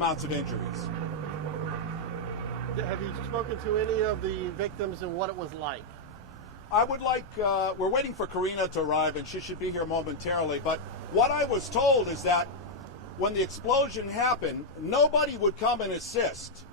amounts of injuries. Have you spoken to any of the victims and what it was like? I would like, we're waiting for Karina to arrive, and she should be here momentarily, but what I was told is that when the explosion happened, nobody would come and assist.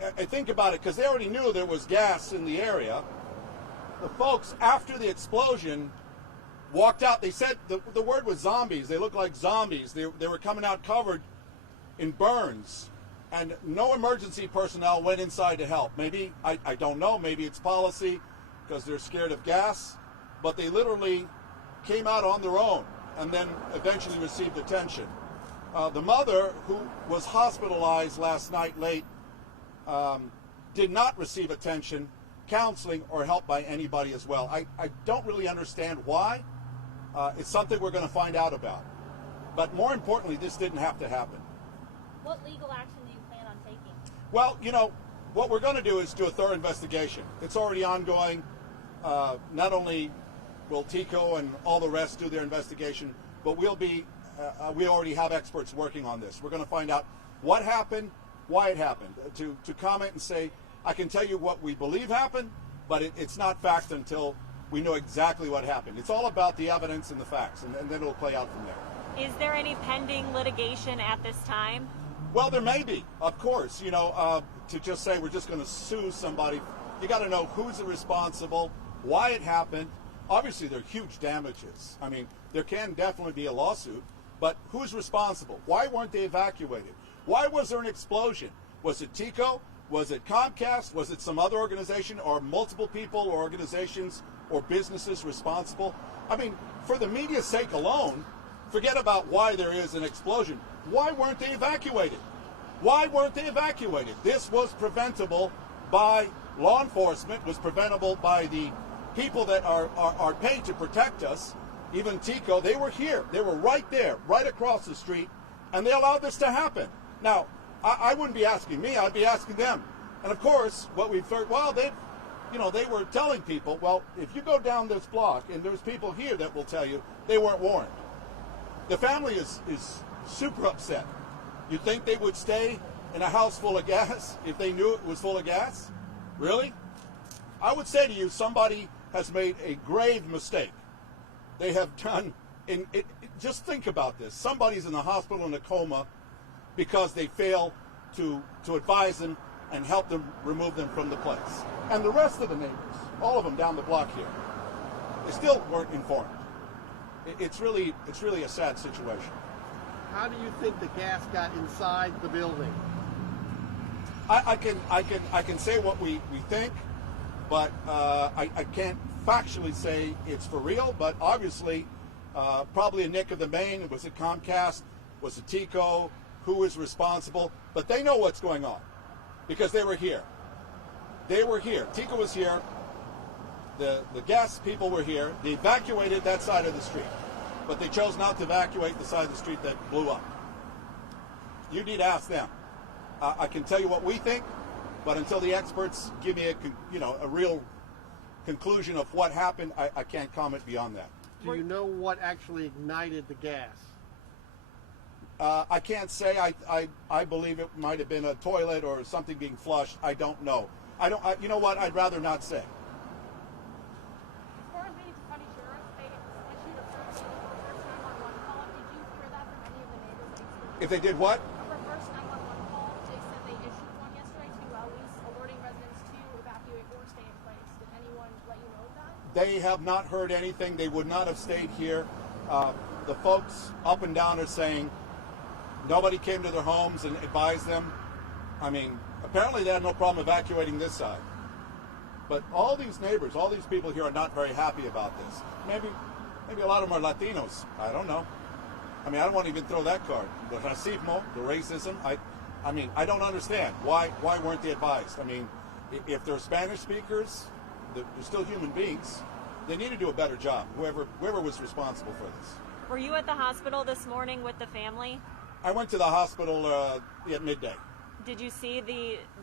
I think about it, because they already knew there was gas in the area. The folks, after the explosion, walked out. They said the word was zombies. They looked like zombies. They were coming out covered in burns. And no emergency personnel went inside to help. Maybe, I don't know, maybe it's policy because they're scared of gas. But they literally came out on their own and then eventually received attention. The mother, who was hospitalized last night late, did not receive attention, counseling, or help by anybody as well. I don't really understand why. It's something we're going to find out about. But more importantly, this didn't have to happen. What legal action do you plan on taking? Well, you know, what we're going to do is do a thorough investigation. It's already ongoing. Not only will TICO and all the rest do their investigation, but we already have experts working on this. We're going to find out what happened, why it happened. To comment and say, I can tell you what we believe happened, but it's not fact until we know exactly what happened. It's all about the evidence and the facts, and then it'll play out from there. Is there any pending litigation at this time? Well, there may be, of course. You know, to just say we're just going to sue somebody, you got to know who's responsible, why it happened. Obviously, there are huge damages. I mean, there can definitely be a lawsuit, but who's responsible? Why weren't they evacuated? Why was there an explosion? Was it TICO? Was it Comcast? Was it some other organization, or multiple people or organizations or businesses responsible? I mean, for the media's sake alone, forget about why there is an explosion. Why weren't they evacuated? Why weren't they evacuated? This was preventable by law enforcement, was preventable by the people that are paid to protect us. Even TICO, they were here. They were right there, right across the street, and they allowed this to happen. Now, I wouldn't be asking me, I'd be asking them. And of course, what we've heard, well, they were telling people, well, if you go down this block, and there's people here that will tell you they weren't warned. The family is super upset. You think they would stay in a house full of gas if they knew it was full of gas? Really? I would say to you, somebody has made a grave mistake. They have done, just think about this. Somebody's in the hospital in a coma because they failed to advise them and help them remove them from the place. And the rest of the neighbors, all of them down the block here, they still weren't informed. It's really a sad situation. How do you think the gas got inside the building? I can say what we think, but I can't factually say it's for real. But obviously, probably a nick of the main. Was it Comcast? Was it TICO? Who was responsible? But they know what's going on because they were here. They were here. TICO was here. The gas people were here. They evacuated that side of the street, but they chose not to evacuate the side of the street that blew up. You need to ask them. I can tell you what we think, but until the experts give me a real conclusion of what happened, I can't comment beyond that. Do you know what actually ignited the gas? I can't say. I believe it might have been a toilet or something being flushed. I don't know. You know what? I'd rather not say. As far as the county sheriff, they issued a first 911 call. Did you hear that from any of the neighbors? If they did what? A reverse 911 call. They said they issued one yesterday to at least alerting residents to evacuate or stay in place. Did anyone let you know of that? They have not heard anything. They would not have stayed here. The folks up and down are saying nobody came to their homes and advised them. I mean, apparently they had no problem evacuating this side. But all these neighbors, all these people here are not very happy about this. Maybe a lot of them are Latinos. I don't know. I mean, I don't want to even throw that card. The racismo, the racism, I mean, I don't understand. Why weren't they advised? I mean, if they're Spanish speakers, they're still human beings. They need to do a better job, whoever was responsible for this. Were you at the hospital this morning with the family? I went to the hospital at midday. Did you see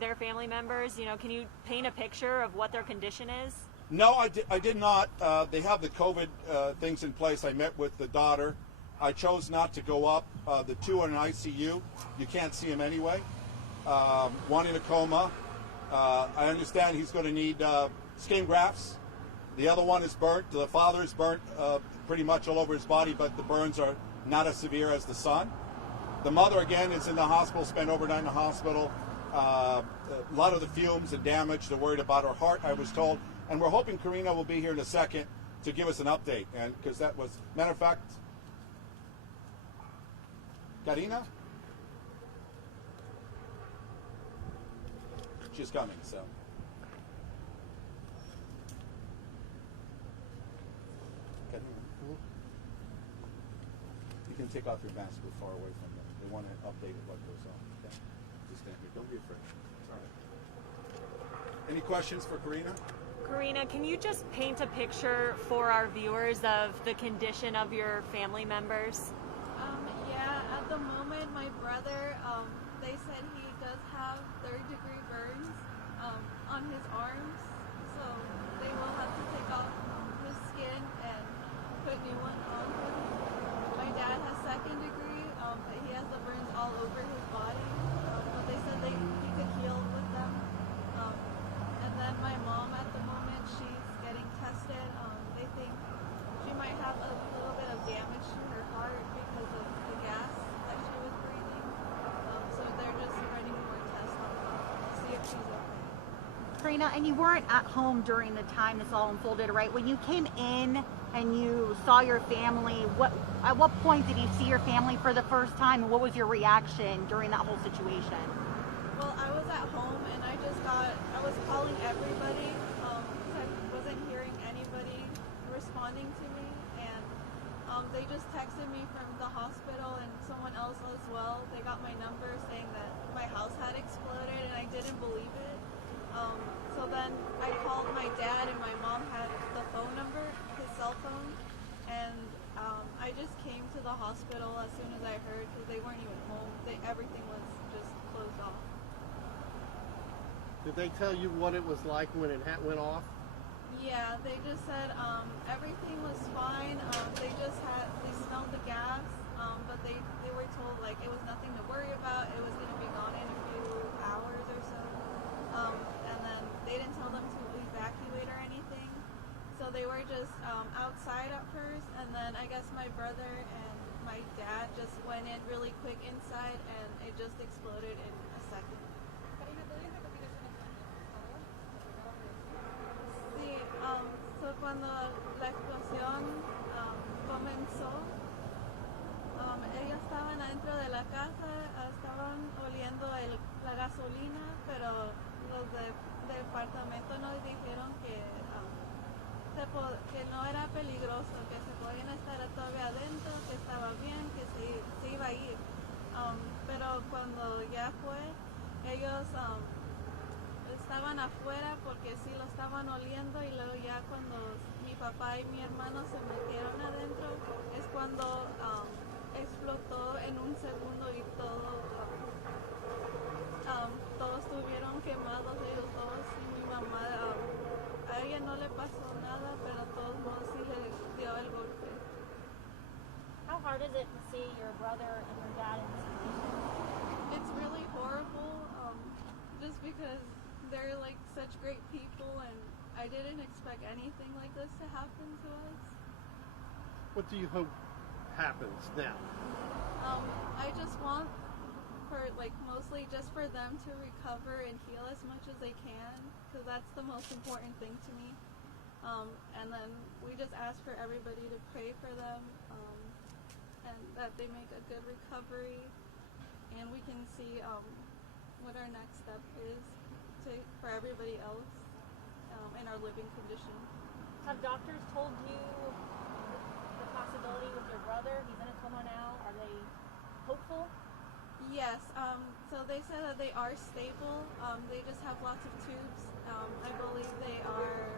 their family members? You know, can you paint a picture of what their condition is? No, I did not. They have the COVID things in place. I met with the daughter I chose not to go up. The two are in ICU. You can't see him anyway. One in a coma. I understand he's going to need skin grafts. The other one is burnt. The father is burnt pretty much all over his body, but the burns are not as severe as the son. The mother, again, is in the hospital, spent overnight in the hospital. A lot of the fumes and damage. They're worried about her heart, I was told. And we're hoping Karina will be here in a second to give us an update. And because that was, matter of fact, Karina? She's coming, so. Karina, you can take off your mask. We're far away from them. They want to update it what goes on. Okay? Just stand here. Don't be afraid. It's all right. Any questions for Karina? Karina, can you just paint a picture for our viewers of the condition of your family members? Yeah, at the moment, my brother, they said he does have third-degree burns on his arms, so they will have to take off his skin and put new one on him. My dad has second degree, but he has the burns all over his body, but they said he could heal with them. And then my mom, at the moment, she's getting tested. They think she might have a little bit of damage to her heart because of the gas that she was breathing. So they're just running more tests on her to see if she's okay. Karina, and you weren't at home during the time this all unfolded, right? When you came in and you saw your family, at what point did you see your family for the first time, and what was your reaction during that whole situation? Well, I was at home and I was calling everybody because I wasn't hearing anybody responding to me, and they just texted me from the hospital and someone else as well. They got my number saying that my house had exploded, and I didn't believe it. So then I called my dad, and my mom had the phone number, his cell phone, and I just came to the hospital as soon as I heard, because they weren't even home. Everything was just closed off. Did they tell you what it was like when it went off? Yeah, they just said everything was fine. They smelled the gas, but they were told like it was nothing to worry about. It was going to be gone in a few hours or so. And then they didn't tell them to evacuate or anything. So they were just outside at first, and then I guess my brother and my dad just went in really quick inside, and it just exploded in a second. Sí, so cuando la explosión comenzó, ellos estaban adentro de la casa, estaban oliendo la gasolina, pero los del departamento nos dijeron que no era peligroso, que se podían estar todavía adentro, que estaba bien, que se iba a ir. Pero cuando ya fue, ellos estaban afuera porque sí lo estaban oliendo, y luego ya cuando mi papá y mi hermano se metieron adentro es cuando explotó en un segundo, y todos estuvieron quemados, ellos dos, y mi mamá, a ella no le pasó nada, pero a todos modos sí le dio el golpe. How hard is it to see your brother and your dad in this condition? It's really horrible, just because they're like such great people, and I didn't expect anything like this to happen to us. What do you hope happens now? I just want mostly just for them to recover and heal as much as they can, because that's the most important thing to me. And then we just ask for everybody to pray for them, and that they make a good recovery, and we can see what our next step is for everybody else in our living condition. Have doctors told you the possibility with your brother? He's in a coma now. Are they hopeful? Yes, so they said that they are stable. They just have lots of tubes. I believe they are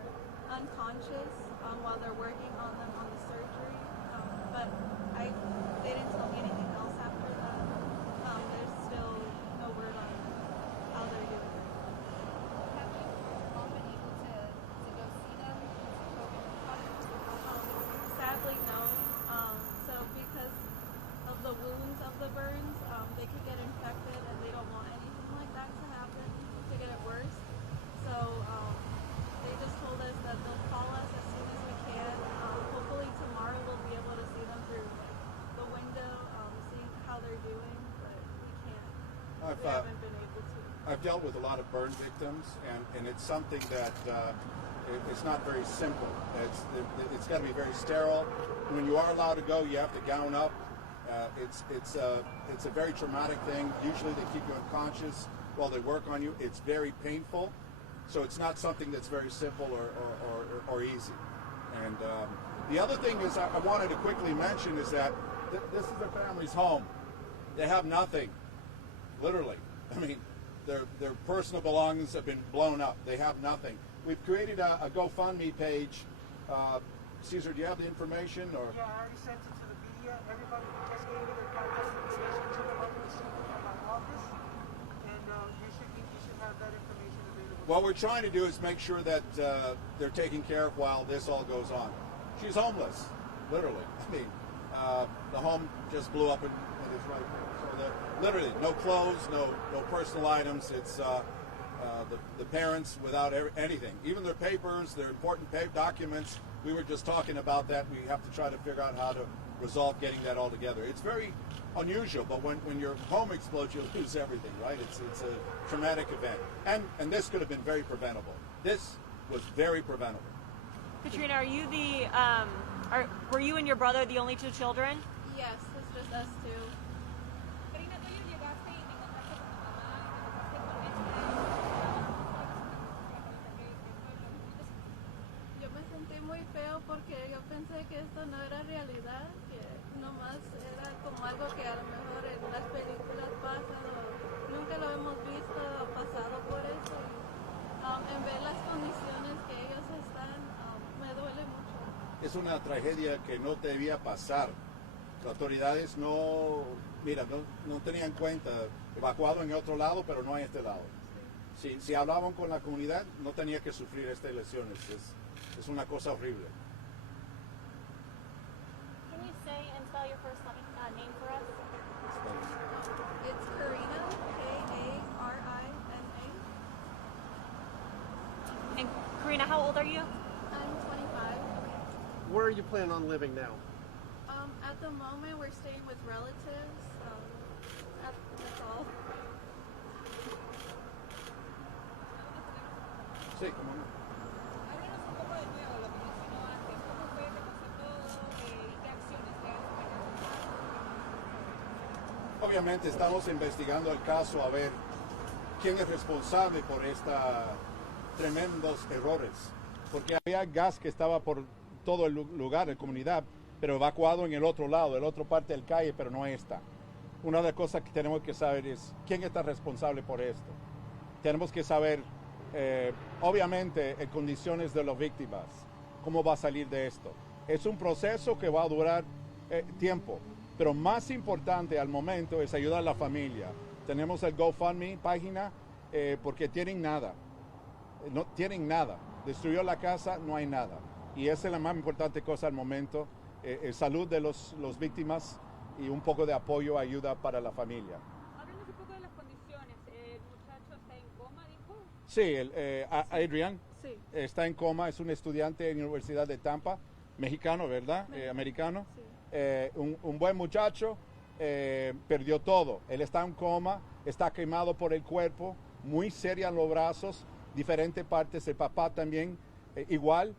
unconscious while they're working on them on the surgery. But they didn't tell me anything else after that. There's still no word on how they're doing. Have you all been able to go see them? Sadly, no. So because I've we haven't been able to. I've dealt with a lot of burn victims, and it's something that it's not very simple. It's got to be very sterile. When you are allowed to go, you have to gown up. It's a very traumatic thing. Usually they keep you unconscious while they work on you. It's very painful, so it's not something that's very simple or easy. And the other thing is I wanted to quickly mention is that this is a family's home. They have nothing, literally. I mean, their personal belongings have been blown up. They have nothing. We've created a GoFundMe page. Caesar, do you have the information? Or Yeah, I already sent it to the media. Everybody just gave me their contact information to them up in the at my office, and you should have that information available. what we're trying to do is make sure that they're taken care of while this all goes on. She's homeless, literally. I mean, the home just blew up and is right there. So literally, no clothes, no personal items. It's the parents without anything, even their papers, their important documents. We were just talking about that. We have to try to figure out how to resolve getting that all together. It's very unusual, but when your home explodes, you lose everything, right? It's a traumatic event, and this could have been very preventable. This was very preventable. Katrina, are you were you and your brother the only two children? Yes, it's just us two. Karina, tú ya llegaste y te encontraste con tu mamá y te encontraste con Yo me sentí muy feo porque yo pensé que esto no era realidad, que nomás era como algo que a lo mejor en las películas pasa o nunca lo hemos visto o pasado por eso. En ver las condiciones que ellos están, me duele mucho. Es una tragedia que no debía pasar. Las autoridades no tenían en cuenta, evacuado en otro lado, pero no en este lado. Si hablaban con la comunidad, no tenía que sufrir estas lesiones. Es una cosa horrible. Can you say and spell your first name for us? It's Karina, Karina. And Karina, how old are you? I'm 25. Where are you planning on living now? At the moment, we're staying with relatives. That's all. Sí, cómo no. Háblanos un poco de nuevo, lo que mencionó antes. ¿Cómo fue que pasó todo y qué acciones le has tomado? Obviamente estamos investigando el caso a ver quién es responsable por estos tremendos errores. Porque había gas que estaba por todo el lugar, la comunidad, pero evacuado en el otro lado, en la otra parte del calle, pero no esta. Una de las cosas que tenemos que saber es quién está responsable por esto. Tenemos que saber, obviamente, en condiciones de las víctimas, cómo va a salir de esto. Es un proceso que va a durar tiempo, pero más importante al momento es ayudar a la familia. Tenemos el GoFundMe página porque tienen nada. No tienen nada. Destruyó la casa, no hay nada. Y esa es la más importante cosa al momento. Salud de los víctimas y un poco de apoyo, ayuda para la familia. Háblanos un poco de las condiciones. El muchacho está en coma, dijo. Sí, Adrian Sí. está en coma, es un estudiante en la Universidad de Tampa, mexicano, ¿verdad? Americano. Sí. Un buen muchacho, perdió todo. Él está en coma, está quemado por el cuerpo, muy seria en los brazos, diferentes partes. El papá también, igual.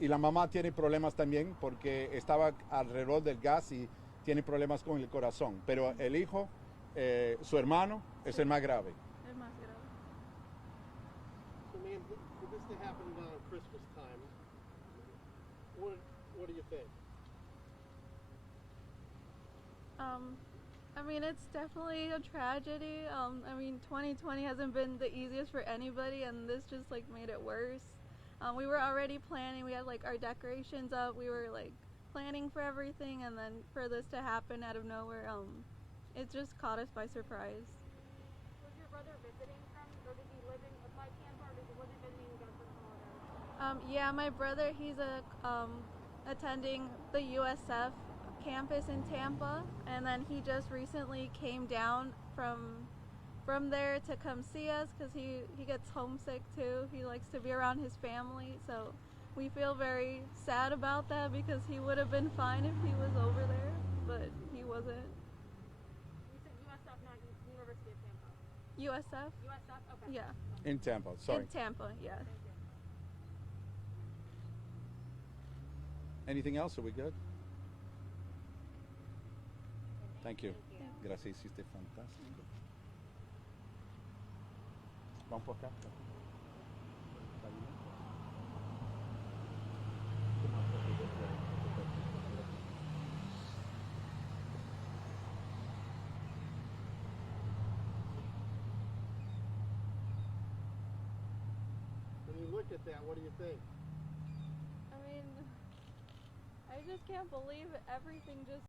Y la mamá tiene problemas también porque estaba alrededor del gas y tiene problemas con el corazón. Pero el hijo, su hermano, es el más grave. Es más grave. So, man, for this to happen around Christmas time, what do you think? I mean, it's definitely a tragedy. I mean, 2020 hasn't been the easiest for anybody, and this just like made it worse. We were already planning. We had like our decorations up. We were like planning for everything, and then for this to happen out of nowhere, it just caught us by surprise. Was your brother visiting or did he live in by Tampa, or was he visiting you guys from Florida? Yeah, my brother, he's attending the USF campus in Tampa, and then he just recently came down from there to come see us because he gets homesick too. He likes to be around his family, so we feel very sad about that because he would have been fine if he was over there, but he wasn't. You said USF, not USF. USF? Okay. Yeah. In Tampa, sorry. In Tampa, yeah. Anything else? Are we good? Thank you. Gracias, hiciste fantástico. Vamos por acá. When you look at that, what do you think? I mean, I just can't believe everything just